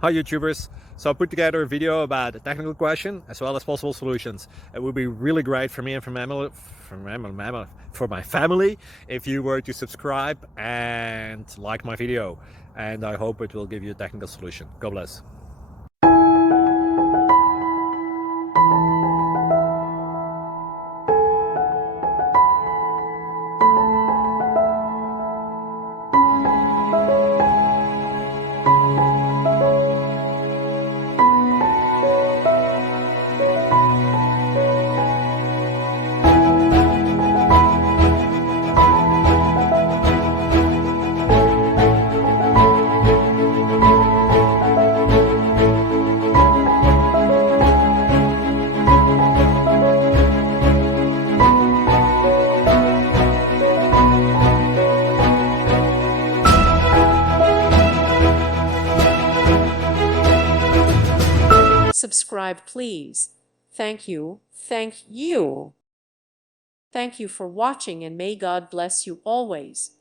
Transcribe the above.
Hi YouTubers. So I put together a video about a technical question as well as possible solutions. It would be really great for me and for my family if you were to subscribe and like my video, and I hope it will give you a technical solution. God bless. Subscribe, please. Thank you. Thank you. Thank you for watching, and may God bless you always.